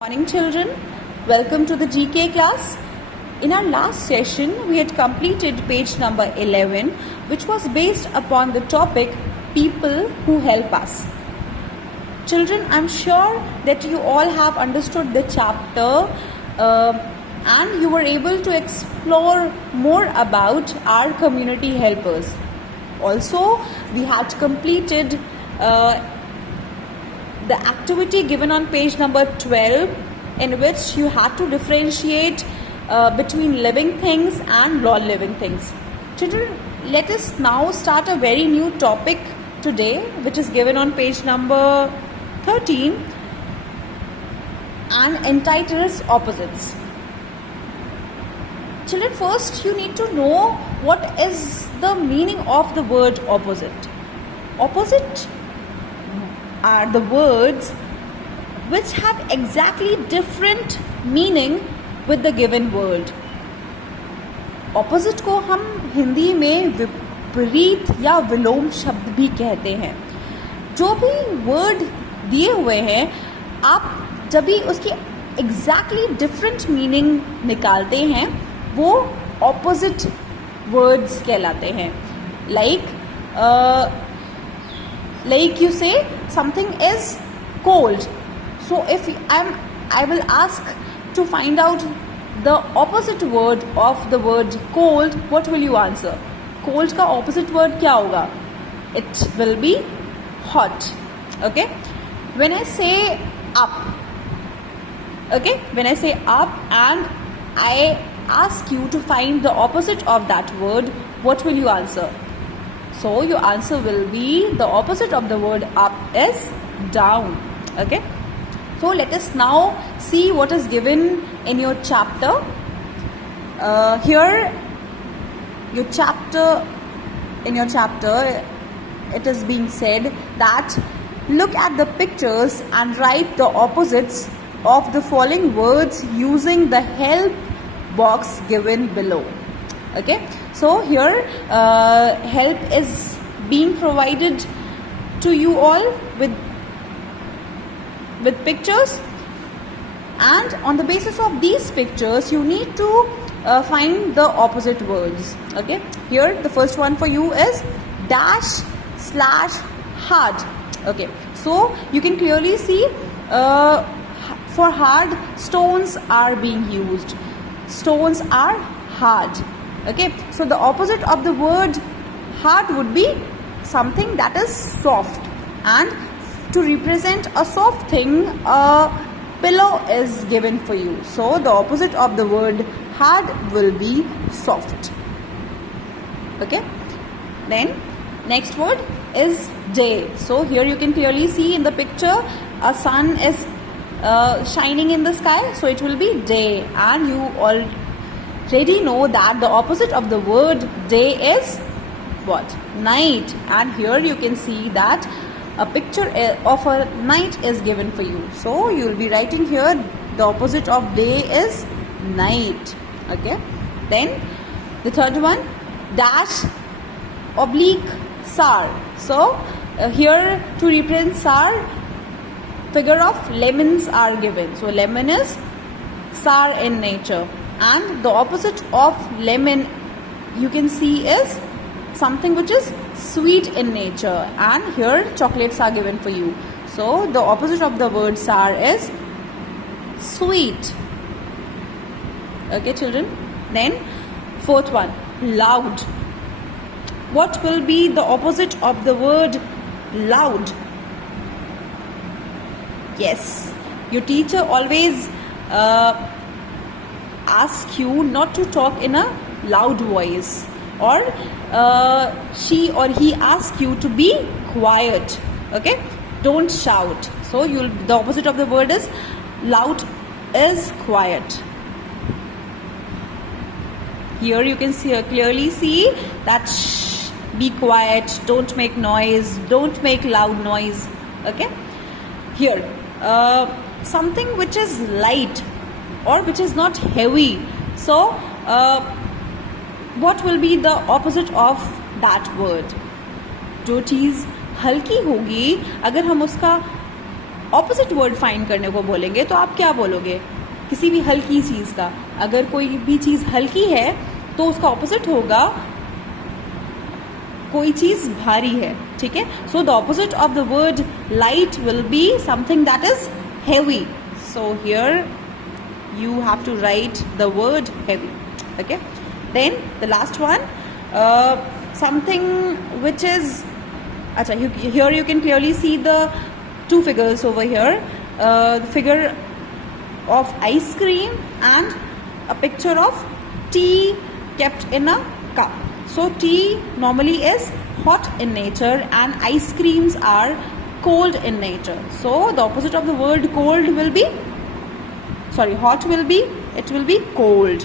Morning children, welcome to the GK class. In our last session, we had completed page number 11, which was based upon the topic people who help us. Children, I'm sure that you all have understood the chapter and you were able to explore more about our community helpers. Also, we had completed the activity given on page number 12, in which you had to differentiate between living things and non-living things. Children, let us now start a very new topic today, which is given on page number 13 and entitled Opposites. Children, first you need to know what is the meaning of the word opposite. Opposite are the words which have exactly different meaning with the given word. Opposite को हम हिंदी में विपरीत या विलोम शब्द भी कहते हैं. जो भी वर्ड दिए हुए हैं, आप जब भी उसकी exactly different meaning निकालते हैं, वो opposite words कहलाते हैं. Like you say something is cold. So if I will ask to find out the opposite word of the word cold, what will you answer? Cold का opposite word क्या होगा? It will be hot. Okay? When I say up, and I ask you to find the opposite of that word, what will you answer? So your answer will be the opposite of the word up is down. Okay? So let us now see what is given in your chapter. Here, in your chapter, it is being said that look at the pictures and write the opposites of the following words using the help box given below. Okay, so here help is being provided to you all with pictures, and on the basis of these pictures you need to find the opposite words. Okay, here the first one for you is dash slash hard. Okay, so you can clearly see for hard, stones are being used. Stones are hard. Okay, so the opposite of the word hard would be something that is soft, and to represent a soft thing, a pillow is given for you. So the opposite of the word hard will be soft. Okay, then next word is day. So here you can clearly see in the picture a sun is shining in the sky, so it will be day, and you already know that the opposite of the word day is what? Night. And here you can see that a picture of a night is given for you. So you will be writing here the opposite of day is night. Okay. Then the third one, dash oblique sour. So here to represent sour, figure of lemons are given. So lemon is sour in nature, and the opposite of lemon you can see is something which is sweet in nature, and here chocolates are given for you. So the opposite of the word sour is sweet. Okay children, then fourth one, loud. What will be the opposite of the word loud? Yes, your teacher always asks you not to talk in a loud voice, or she or he asks you to be quiet. Okay, don't shout. So the opposite of the word is loud is quiet. Here you can clearly see that shh, be quiet, don't make noise, don't make loud noise. Okay, here something which is light or which is not heavy. So what will be the opposite of that word? जो चीज़ हल्की होगी, अगर हम उसका opposite word find करने को बोलेंगे तो आप क्या बोलोगे? किसी भी हल्की चीज़ का, अगर कोई भी चीज़ हल्की है तो उसका ऑपोजिट होगा कोई चीज़ भारी है, ठीक है? So the opposite of the word light will be something that is heavy. So here you have to write the word heavy. Okay, then the last one, something which is here you can clearly see the two figures over here, the figure of ice cream and a picture of tea kept in a cup. So tea normally is hot in nature and ice creams are cold in nature. So the opposite of the word cold will be hot will be, it will be cold.